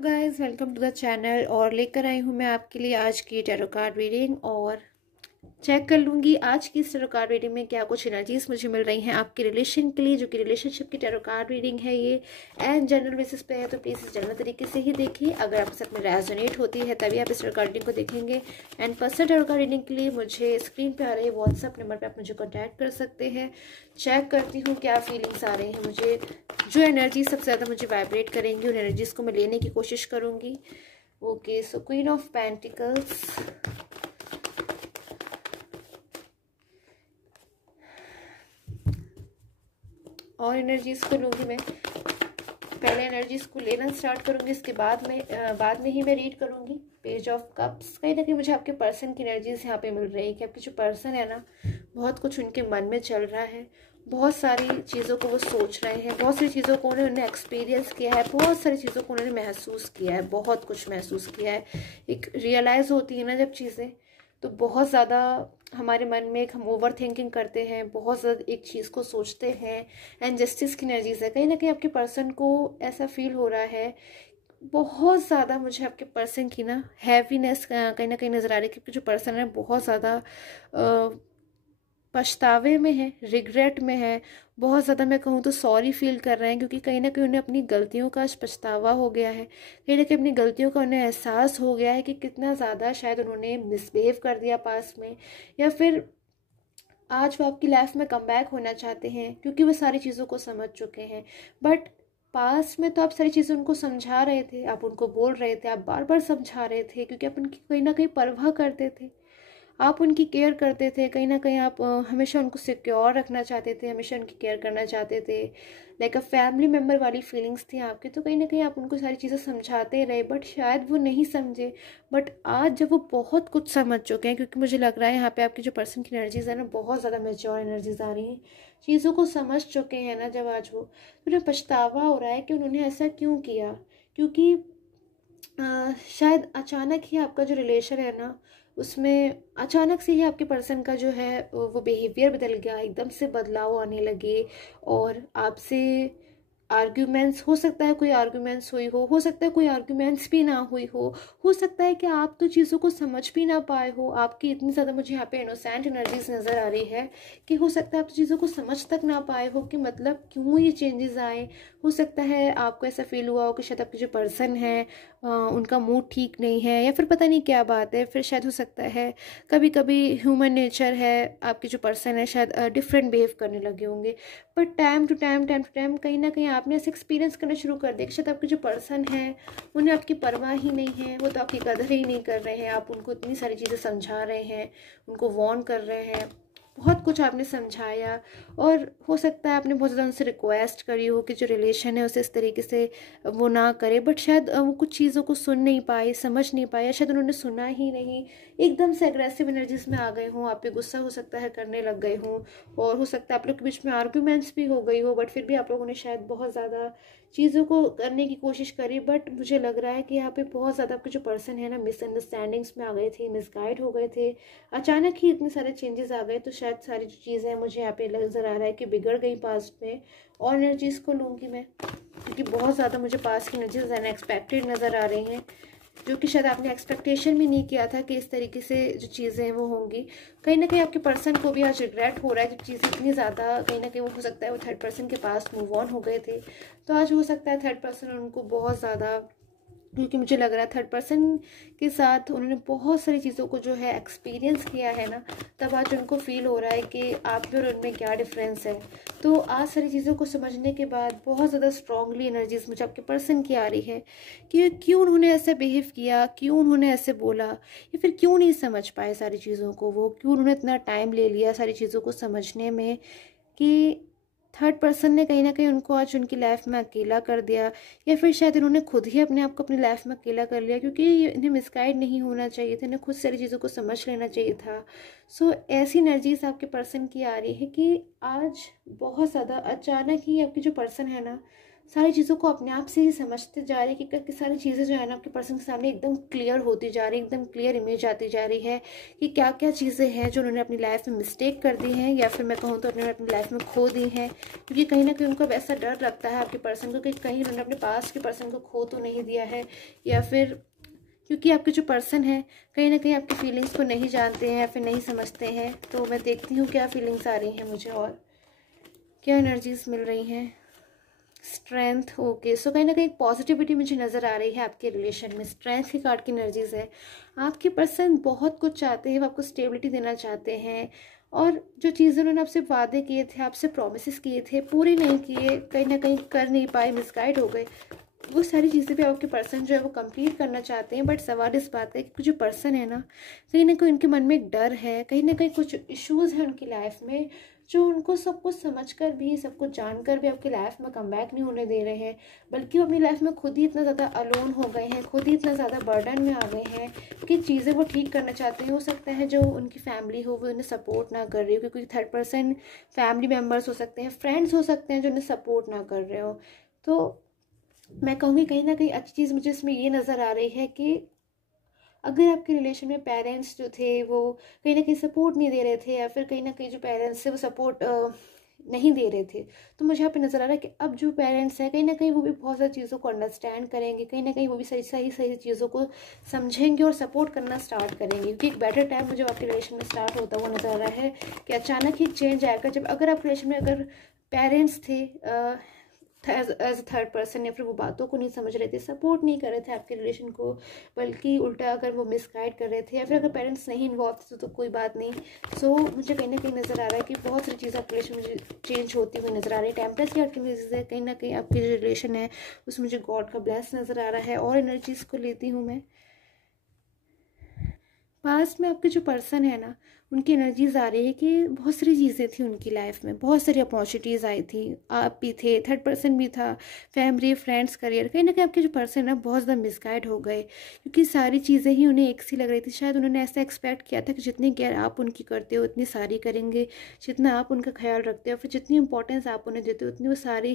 Guys welcome to the channel. और लेकर आई हूँ मैं आपके लिए आज की टैरो कार्ड रीडिंग। और चेक कर लूँगी आज की इस टैरो कार्ड रीडिंग में क्या कुछ एनर्जीज मुझे मिल रही हैं आपके रिलेशन के लिए, जो कि रिलेशनशिप की टैरो कार्ड रीडिंग है ये। एंड जनरल बेसिस पे है, तो प्लीज़ इस जनरल तरीके से ही देखिए। अगर आपके साथ में रेजोनेट होती है तभी आप इस टैरो कार्ड रीडिंग को देखेंगे। And personal tarot card reading के लिए मुझे स्क्रीन पे आ रहे व्हाट्सअप नंबर पर आप मुझे कॉन्टैक्ट कर सकते हैं। चेक करती हूँ क्या फीलिंग्स आ रहे हैं मुझे, जो एनर्जी सबसे ज़्यादा मुझे वाइब्रेट करेंगी उन एनर्जीज को मैं लेने की कोशिश करूँगी। Okay, so queen of pentacles, और एनर्जीज को लूँगी मैं। पहले एनर्जीज को लेना स्टार्ट करूँगी, इसके बाद में ही मैं रीड करूँगी। पेज ऑफ कप्स, कहीं ना कहीं मुझे आपके पर्सन की एनर्जीज यहाँ पे मिल रही है कि आपके जो पर्सन है ना, बहुत कुछ उनके मन में चल रहा है। बहुत सारी चीज़ों को वो सोच रहे हैं, बहुत सारी चीज़ों को उन्होंने एक्सपीरियंस किया है, बहुत सारी चीज़ों को उन्होंने महसूस किया है, बहुत कुछ महसूस किया है। एक रियलाइज़ होती है ना जब चीज़ें, तो बहुत ज़्यादा हमारे मन में एक हम ओवर थिंकिंग करते हैं, बहुत ज़्यादा एक चीज़ को सोचते हैं। एंड जस्टिस की एनर्जीज है, कहीं ना कहीं आपके पर्सन को ऐसा फील हो रहा है। बहुत ज़्यादा मुझे आपके पर्सन की ना हैवीनेस कहीं ना कहीं नज़र आ रही है, क्योंकि जो पर्सन है बहुत ज़्यादा पछतावे में है, रिग्रेट में है। बहुत ज़्यादा मैं कहूँ तो सॉरी फील कर रहे हैं, क्योंकि कहीं ना कहीं उन्हें अपनी गलतियों का पछतावा हो गया है। कहीं ना कहीं अपनी गलतियों का उन्हें एहसास हो गया है कि कितना ज़्यादा शायद उन्होंने मिसबिहेव कर दिया पास में, या फिर आज वो आपकी लाइफ में कम बैक होना चाहते हैं क्योंकि वो सारी चीज़ों को समझ चुके हैं। बट पास में तो आप सारी चीज़ें उनको समझा रहे थे, आप उनको बोल रहे थे, आप बार बार समझा रहे थे, क्योंकि आप उनकी कहीं ना कहीं परवाह करते थे, आप उनकी केयर करते थे। कहीं ना कहीं आप हमेशा उनको सिक्योर रखना चाहते थे, हमेशा उनकी केयर करना चाहते थे। लाइक अ फैमिली मेम्बर वाली फीलिंग्स थी आपकी, तो कहीं ना कहीं आप उनको सारी चीज़ें समझाते रहे, बट शायद वो नहीं समझे। बट आज जब वो बहुत कुछ समझ चुके हैं, क्योंकि मुझे लग रहा है यहाँ पे आपकी जो पर्सन की एनर्जीज है ना, बहुत ज़्यादा मेच्योर एनर्जीज आ रही हैं, चीज़ों को समझ चुके हैं ना जब आज वो, तो उन्हें पछतावा हो रहा है कि उन्होंने ऐसा क्यों किया। क्योंकि शायद अचानक ही आपका जो रिलेशन है ना, उसमें अचानक से ही आपके पर्सन का जो है वो बिहेवियर बदल गया, एकदम से बदलाव आने लगे। और आपसे आर्ग्यूमेंट्स, हो सकता है कोई आर्ग्यूमेंट्स हुई हो सकता है कोई आर्ग्यूमेंट्स भी ना हुई हो सकता है कि आप तो चीज़ों को समझ भी ना पाए हो। आपकी इतनी ज़्यादा मुझे यहाँ पे इनोसेंट एनर्जीज नज़र आ रही है कि हो सकता है आप तो चीज़ों को समझ तक ना पाए हो कि मतलब क्यों ये चेंजेस आए। हो सकता है आपको ऐसा फील हुआ हो कि शायद आपके जो पर्सन है उनका मूड ठीक नहीं है, या फिर पता नहीं क्या बात है। फिर शायद हो सकता है कभी कभी ह्यूमन नेचर है, आपके जो पर्सन है शायद डिफरेंट बिहेव करने लगे होंगे। बट टाइम टू टाइम कहीं ना कहीं आपने ऐसे एक्सपीरियंस करना शुरू कर दिया कि शायद आपके जो पर्सन है उन्हें आपकी परवाह ही नहीं है, वो तो आपकी कदर ही नहीं कर रहे हैं। आप उनको इतनी सारी चीज़ें समझा रहे हैं, उनको वार्न कर रहे हैं, बहुत कुछ आपने समझाया। और हो सकता है आपने बहुत ज़्यादा उनसे रिक्वेस्ट करी हो कि जो रिलेशन है उसे इस तरीके से वो ना करे, बट शायद वो कुछ चीज़ों को सुन नहीं पाए, समझ नहीं पाए, या शायद उन्होंने सुना ही नहीं। एकदम से एग्रेसिव एनर्जीज में आ गए हों, आप पे गुस्सा हो सकता है करने लग गए हों। और हो सकता है आप लोग के बीच में आर्ग्यूमेंट्स भी हो गई हो, बट फिर भी आप लोगों ने शायद बहुत ज़्यादा चीज़ों को करने की कोशिश करी। बट मुझे लग रहा है कि यहाँ पे बहुत ज़्यादा आपके जो पर्सन है ना मिसअंडरस्टैंडिंग्स में आ गए थे, मिसगाइड हो गए थे। अचानक ही इतने सारे चेंजेस आ गए, तो शायद सारी जो चीज़ें मुझे यहाँ पे नज़र आ रहा है कि बिगड़ गई पास्ट में। और एनर्जीज़ को लूँगी मैं, क्योंकि बहुत ज़्यादा मुझे पास्ट की एनर्जीज अनएक्सपेक्टेड नज़र आ रही हैं, जो कि शायद आपने एक्सपेक्टेशन भी नहीं किया था कि इस तरीके से जो चीज़ें हैं वो होंगी। कहीं ना कहीं आपके पर्सन को भी आज रिग्रेट हो रहा है, जब चीज़ें इतनी ज़्यादा कहीं ना कहीं वो हो सकता है वो थर्ड पर्सन के पास मूव ऑन हो गए थे, तो आज हो सकता है थर्ड पर्सन उनको बहुत ज़्यादा, क्योंकि मुझे लग रहा है थर्ड पर्सन के साथ उन्होंने बहुत सारी चीज़ों को जो है एक्सपीरियंस किया है ना, तब आज उनको फील हो रहा है कि आप में और उनमें क्या डिफरेंस है। तो आज सारी चीज़ों को समझने के बाद बहुत ज़्यादा स्ट्रांगली एनर्जीज मुझे आपके पर्सन की आ रही है कि क्यों उन्होंने ऐसे बिहेव किया, क्यों उन्होंने ऐसे बोला, या फिर क्यों नहीं समझ पाए सारी चीज़ों को, वो क्यों उन्होंने इतना टाइम ले लिया सारी चीज़ों को समझने में, कि थर्ड पर्सन ने कहीं ना कहीं उनको आज उनकी लाइफ में अकेला कर दिया, या फिर शायद इन्होंने खुद ही अपने आप को अपनी लाइफ में अकेला कर लिया, क्योंकि इन्हें मिसगाइड नहीं होना चाहिए था, इन्हें खुद सारी चीज़ों को समझ लेना चाहिए था। सो ऐसी एनर्जीज आपके पर्सन की आ रही है कि आज बहुत ज़्यादा अचानक ही आपकी जो पर्सन है ना सारी चीज़ों को अपने आप से ही समझते जा रहे हैं कि सारी चीज़ें जो है ना आपके पर्सन के सामने एकदम क्लियर होती जा रही है, एकदम क्लियर इमेज आती जा रही है कि क्या क्या चीज़ें हैं जो उन्होंने अपनी लाइफ में मिस्टेक कर दी हैं, या फिर मैं कहूँ तो उन्होंने अपनी लाइफ में खो दी हैं। क्योंकि कहीं ना कहीं उनको अब ऐसा डर लगता है आपके पर्सन को कि कहीं उन्होंने अपने पास के पर्सन को खो तो नहीं दिया है, या फिर क्योंकि आपके जो पर्सन है कहीं ना कहीं आपकी फीलिंग्स को नहीं जानते हैं या फिर नहीं समझते हैं। तो मैं देखती हूँ क्या फीलिंग्स आ रही हैं मुझे और क्या एनर्जीज मिल रही हैं। स्ट्रेंथ, ओके, सो कहीं ना कहीं पॉजिटिविटी मुझे नज़र आ रही है आपके रिलेशन में। स्ट्रेंथ की कार्ड की एनर्जीज है। आपके पर्सन बहुत कुछ चाहते हैं, वो आपको स्टेबिलिटी देना चाहते हैं, और जो चीज़ें उन्होंने आपसे वादे किए थे, आपसे प्रॉमिसेस किए थे, पूरे नहीं किए, कहीं ना कहीं कर नहीं पाए, मिसगाइड हो गए, वो सारी चीज़ें भी आपके पर्सन जो है वो कंप्लीट करना चाहते हैं। बट सवाल इस बात है कि जो पर्सन है ना कहीं उनके मन में एक डर है, कहीं ना कहीं कुछ इश्यूज़ हैं उनकी लाइफ में जो उनको सब कुछ समझ कर भी, सब कुछ जानकर भी आपकी लाइफ में कमबैक नहीं होने दे रहे हैं, बल्कि वो अपनी लाइफ में खुद ही इतना ज़्यादा अलोन हो गए हैं, खुद ही इतना ज़्यादा बर्डन में आ गए हैं कि चीज़ें वो ठीक करना चाहते हैं। हो सकता है जो उनकी फैमिली हो वो उन्हें सपोर्ट ना कर रही हो, क्योंकि थर्ड पर्सन फैमिली मेम्बर्स हो सकते हैं, फ्रेंड्स हो सकते हैं जो उन्हें सपोर्ट ना कर रहे हो। तो मैं कहूँगी कहीं ना कहीं अच्छी चीज़ मुझे इसमें ये नज़र आ रही है कि अगर आपके रिलेशन में पेरेंट्स जो थे वो कहीं ना कहीं सपोर्ट नहीं दे रहे थे, या फिर कहीं ना कहीं जो पेरेंट्स थे वो सपोर्ट नहीं दे रहे थे, तो मुझे यहाँ पे नज़र आ रहा है कि अब जो पेरेंट्स हैं कहीं ना कहीं वो भी बहुत सारी चीज़ों को अंडरस्टैंड करेंगे, कहीं ना कहीं वो भी सही सही सही चीज़ों को समझेंगे और सपोर्ट करना स्टार्ट करेंगे। क्योंकि एक बेटर टाइम मुझे आपके रिलेशन में स्टार्ट होता हुआ नज़र आ रहा है कि अचानक ही चेंज आएगा। जब अगर आपके रिलेशन में अगर पेरेंट्स थे एज अ थर्ड पर्सन, या फिर वो बातों को नहीं समझ रहे थे, सपोर्ट नहीं कर रहे थे आपके रिलेशन को, बल्कि उल्टा अगर वो मिसगाइड कर रहे थे, या फिर अगर पेरेंट्स नहीं इन्वॉल्व थे तो कोई बात नहीं। सो मुझे कहीं ना कहीं नज़र आ रहा है कि बहुत सारी चीज़ें आपके रिलेशन में चेंज होती हुई नज़र आ रही है। टेम्परेचर की आपकी वजह से कहीं ना कहीं आपकी जो रिलेशन है उसमें मुझे गॉड का ब्लेस नज़र आ रहा है। और एनर्जीज को लेती हूँ मैं, पास्ट में आपके जो पर्सन है ना उनकी एनर्जीज आ रही है कि बहुत सारी चीज़ें थी उनकी लाइफ में, बहुत सारी अपॉर्चुनिटीज़ आई थी, आप भी थे, थर्ड पर्सन भी था, फैमिली, फ्रेंड्स, करियर, कहीं ना कहीं आपके जो पर्सन है बहुत ज़्यादा मिसगाइड हो गए, क्योंकि सारी चीज़ें ही उन्हें एक सी लग रही थी। शायद उन्होंने ऐसा एक्सपेक्ट किया था कि जितनी केयर आप उनकी करते हो उतनी सारी करेंगे, जितना आप उनका ख्याल रखते हो, फिर जितनी इंपॉर्टेंस आप उन्हें देते हो उतनी वो सारी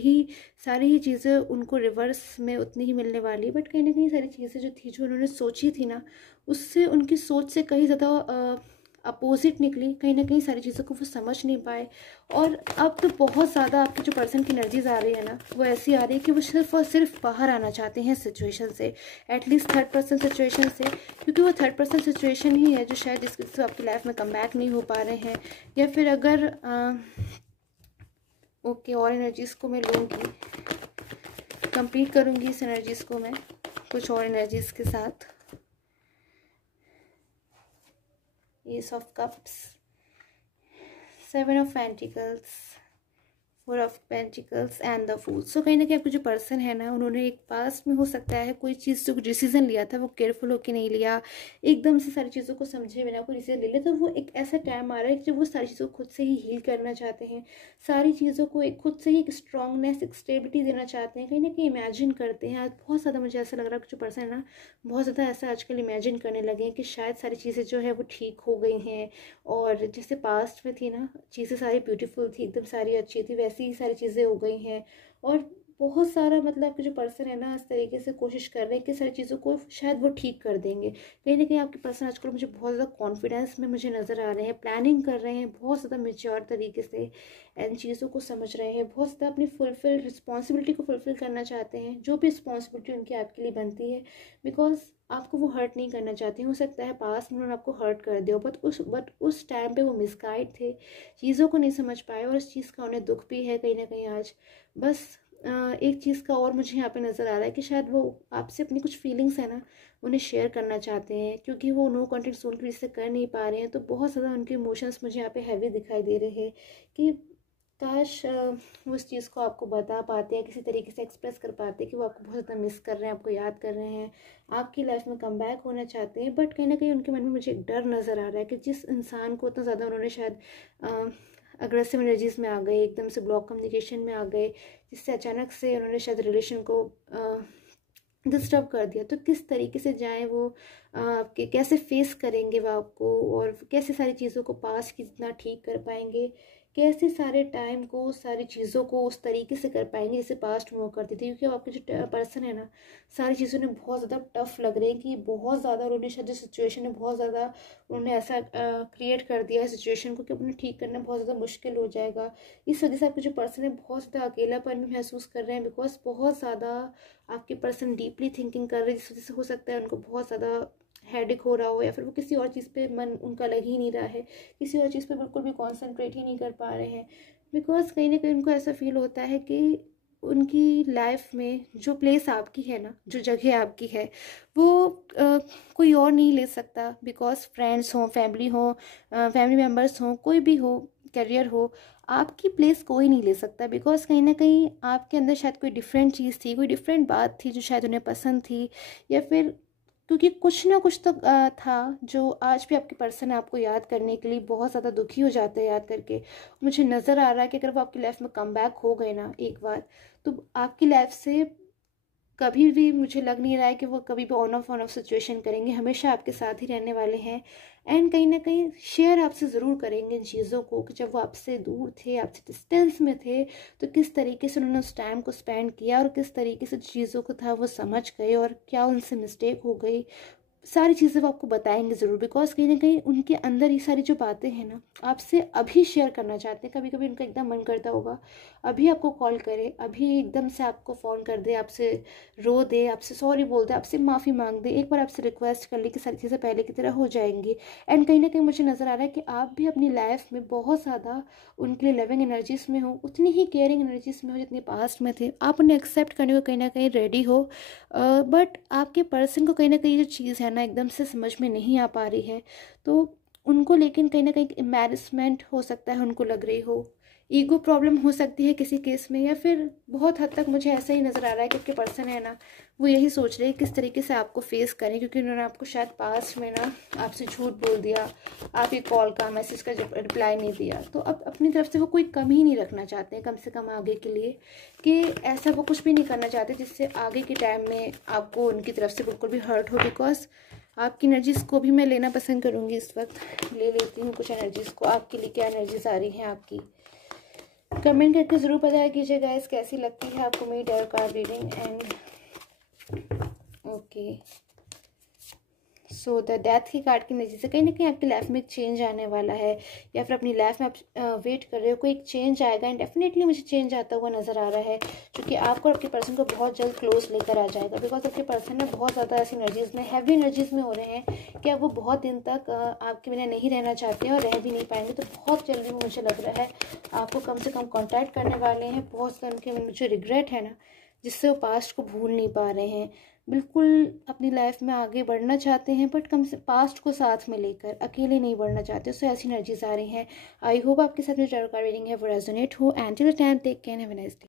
ही चीज़ें उनको रिवर्स में उतनी ही मिलने वाली। बट कहीं ना कहीं सारी चीज़ें जो थी, जो उन्होंने सोची थी ना, उससे उनकी सोच से कहीं ज़्यादा अपोजिट निकली। कहीं ना कहीं सारी चीज़ों को वो समझ नहीं पाए, और अब तो बहुत ज़्यादा आपके जो पर्सन की एनर्जीज आ रही है ना वो ऐसी आ रही है कि वो सिर्फ और सिर्फ बाहर आना चाहते हैं सिचुएशन से, एटलीस्ट थर्ड पर्सन सिचुएशन से, क्योंकि वो थर्ड पर्सन सिचुएशन ही है जो शायद जिससे आपकी लाइफ में कम बैक नहीं हो पा रहे हैं। या फिर अगर ओके, और एनर्जीज़ को मैं लूँगी, कंप्लीट करूँगी इस एनर्जीज़ को मैं कुछ और एनर्जीज़ के साथ। Ace of Cups, Seven of Pentacles, four of pentacles and the fool. So कहीं ना कहीं आपको जो पर्सन है ना उन्होंने एक पास्ट में हो सकता है कोई चीज़ जो डिसीजन लिया था वो केयरफुल होकर नहीं लिया, एकदम से सारी चीज़ों को समझे बिना कोई डिसीजन ले लिया। तो वो एक ऐसा टाइम आ रहा है कि जब वो सारी चीज़ों को खुद से ही हील करना चाहते हैं, सारी चीज़ों को एक खुद से ही एक स्ट्रॉन्गनेस, एक स्टेबिलिटी देना चाहते हैं, कहीं ना कहीं इमेजिन करते हैं। आज बहुत ज़्यादा मुझे ऐसा लग रहा है कि जो पर्सन है ना बहुत ज़्यादा ऐसा आजकल इमेजिन करने लगे हैं कि शायद सारी चीज़ें जो है वो ठीक हो गई हैं, और जैसे पास्ट में थी ना चीज़ें सारी ब्यूटीफुल थी, एकदम सारी अच्छी थी, वैसी ही सारी चीज़ें हो गई हैं। और बहुत सारा मतलब आपके जो पर्सन है ना इस तरीके से कोशिश कर रहे हैं कि सारी चीज़ों को शायद वो ठीक कर देंगे। कहीं ना कहीं आपके पर्सन आजकल मुझे बहुत ज़्यादा कॉन्फिडेंस में मुझे नज़र आ रहे हैं, प्लानिंग कर रहे हैं बहुत ज़्यादा मेच्योर तरीके से, इन चीज़ों को समझ रहे हैं, बहुत ज़्यादा अपनी फुलफिल रिस्पॉन्सिबिलिटी को फुलफिल करना चाहते हैं, जो भी रिस्पॉन्सिबिलिटी उनकी आपके लिए बनती है, बिकॉज आपको वो हर्ट नहीं करना चाहते। हो सकता है पास में उन्होंने आपको हर्ट कर दिया, बट उस टाइम पे वो मिसगाइड थे, चीज़ों को नहीं समझ पाए, और इस चीज़ का उन्हें दुख भी है कहीं ना कहीं आज। बस एक चीज़ का और मुझे यहाँ पे नज़र आ रहा है कि शायद वो आपसे अपनी कुछ फीलिंग्स है ना उन्हें शेयर करना चाहते हैं, क्योंकि वो नो कॉन्टेक्ट जोन की वजह से कर नहीं पा रहे हैं, तो बहुत ज़्यादा उनके इमोशंस मुझे यहाँ पे हैवी दिखाई दे रहे हैं कि काश वो उस चीज़ को आपको बता पाते हैं, किसी तरीके से एक्सप्रेस कर पाते हैं कि वो आपको बहुत ज़्यादा मिस कर रहे हैं, आपको याद कर रहे हैं, आपकी लाइफ में कम बैक होना चाहते हैं। बट कहीं ना कहीं उनके मन में मुझे एक डर नज़र आ रहा है कि जिस इंसान को उतना ज़्यादा उन्होंने शायद अग्रेसिव एनर्जीज में आ गए, एकदम से ब्लॉक कम्युनिकेशन में आ गए, जिससे अचानक से उन्होंने शायद रिलेशन को डिस्टर्ब कर दिया, तो किस तरीके से जाएं वो, आपके कैसे फेस करेंगे वो आपको, और कैसे सारी चीज़ों को पास की जितना ठीक कर पाएंगे, कैसे सारे टाइम को, सारी चीज़ों को उस तरीके से कर पाएंगे जैसे पास्ट में वो करती थी, क्योंकि अब आपके जो पर्सन है ना, सारी चीज़ें उन्हें बहुत ज़्यादा टफ लग रही है कि बहुत ज़्यादा उन्होंने शायद जो सिचुएशन है बहुत ज़्यादा उन्होंने ऐसा क्रिएट कर दिया है सिचुएशन को कि उन्हें ठीक करना बहुत ज़्यादा मुश्किल हो जाएगा। इस वजह से आपके जो पर्सन है बहुत ज़्यादा अकेलापन भी महसूस कर रहे हैं, बिकॉज बहुत ज़्यादा आपके पर्सन डीपली थिंकिंग कर रहे हैं, जिस वजह से हो सकता है उनको बहुत ज़्यादा हेडेक हो रहा हो, या फिर वो किसी और चीज़ पे मन उनका लग ही नहीं रहा है, किसी और चीज़ पे बिल्कुल भी कॉन्सेंट्रेट ही नहीं कर पा रहे हैं। बिकॉज कहीं ना कहीं उनको ऐसा फील होता है कि उनकी लाइफ में जो प्लेस आपकी है ना, जो जगह आपकी है, वो कोई और नहीं ले सकता। बिकॉज फ्रेंड्स हों, फैमिली हो, फैमिली मेम्बर्स हों, कोई भी हो, करियर हो, आपकी प्लेस कोई नहीं ले सकता। बिकॉज कहीं ना कहीं आपके अंदर शायद कोई डिफरेंट चीज़ थी, कोई डिफरेंट बात थी जो शायद उन्हें पसंद थी, या फिर क्योंकि कुछ ना कुछ तो था जो आज भी आपके पर्सन आपको याद करने के लिए बहुत ज़्यादा दुखी हो जाते हैं याद करके। मुझे नज़र आ रहा है कि अगर वो आपकी लाइफ में कम बैक हो गए ना एक बार, तो आपकी लाइफ से कभी भी मुझे लग नहीं रहा है कि वो कभी भी ऑन ऑफ सिचुएशन करेंगे, हमेशा आपके साथ ही रहने वाले हैं। एंड कहीं ना कहीं शेयर आपसे ज़रूर करेंगे इन चीज़ों को कि जब वो आपसे दूर थे, आपसे डिस्टेंस में थे, तो किस तरीके से उन्होंने उस टाइम को स्पेंड किया और किस तरीके से चीज़ों को था वो समझ गए और क्या उनसे मिस्टेक हो गई। सारी चीज़ें वो आपको बताएंगे ज़रूर। बिकॉज कहीं ना कहीं उनके अंदर ये सारी जो बातें हैं ना, आपसे अभी शेयर करना चाहते हैं। कभी कभी उनका एकदम मन करता होगा अभी आपको कॉल करे, अभी एकदम से आपको फ़ोन कर दे, आपसे रो दे, आपसे सॉरी बोल दे, आपसे माफ़ी मांग दे, एक बार आपसे रिक्वेस्ट कर ले कि सारी चीज़ें पहले की तरह हो जाएंगी। एंड कहीं ना कहीं मुझे नज़र आ रहा है कि आप भी अपनी लाइफ में बहुत ज़्यादा उनके लिए लविंग एनर्जीज़ में हो, उतनी ही केयरिंग एनर्जीज़ में हो जितनी पास्ट में थे। आप उन्हें एक्सेप्ट करने को कहीं ना कहीं रेडी हो, बट आपके पर्सन को कहीं ना कहीं जो चीज़ है ना एकदम से समझ में नहीं आ पा रही है। तो उनको लेकिन कहीं ना कहीं एम्बैरेसमेंट हो सकता है, उनको लग रही हो, ईगो प्रॉब्लम हो सकती है किसी केस में, या फिर बहुत हद तक मुझे ऐसा ही नज़र आ रहा है कि आपके पर्सन है ना, वो यही सोच रहे हैं किस तरीके से आपको फेस करें, क्योंकि उन्होंने आपको शायद पास्ट में ना आपसे झूठ बोल दिया, आपकी कॉल का, मैसेज का जब रिप्लाई नहीं दिया, तो अब अपनी तरफ से वो कोई कमी ही नहीं रखना चाहते हैं, कम से कम आगे के लिए, कि ऐसा वो कुछ भी नहीं करना चाहते जिससे आगे के टाइम में आपको उनकी तरफ से बिल्कुल भी हर्ट हो। बिकॉज आपकी एनर्जीज़ को भी मैं लेना पसंद करूँगी, इस वक्त ले लेती हूँ कुछ एनर्जीज़ को, आपके लिए क्या एनर्जीज आ रही हैं आपकी। कमेंट करके ज़रूर बताया कीजिए गाइस कैसी लगती है आपको मेरी tarot card reading. And okay, so the death की कार्ड की एनर्जी से कहीं ना कहीं आपकी लाइफ में एक चेंज आने वाला है, या फिर अपनी लाइफ में आप वेट कर रहे हो, कोई एक चेंज आएगा। एंड डेफिनेटली मुझे चेंज आता हुआ नजर आ रहा है, क्योंकि आपको और आपके पर्सन को बहुत जल्द क्लोज लेकर आ जाएगा। बिकॉज आपके पर्सन ने बहुत ज़्यादा ऐसी एनर्जीज में, हैवी एनर्जीज में हो रहे हैं कि अब वो बहुत दिन तक आपके बिना नहीं रहना चाहते हैं और रह भी नहीं पाएंगे। तो बहुत जल्दी मुझे लग रहा है आपको कम से कम कॉन्टैक्ट करने वाले हैं। बहुत सारे उनके मन में जो रिग्रेट है ना, जिससे वो पास्ट को भूल नहीं पा रहे हैं, बिल्कुल अपनी लाइफ में आगे बढ़ना चाहते हैं, बट कम से पास्ट को साथ में लेकर अकेले नहीं बढ़ना चाहते। सो ऐसी एनर्जीज आ रही हैं। आई होप आपके साथ में टैरो कार्ड रीडिंग है वो रेजोनेट हो। And till the time take care, have a nice day.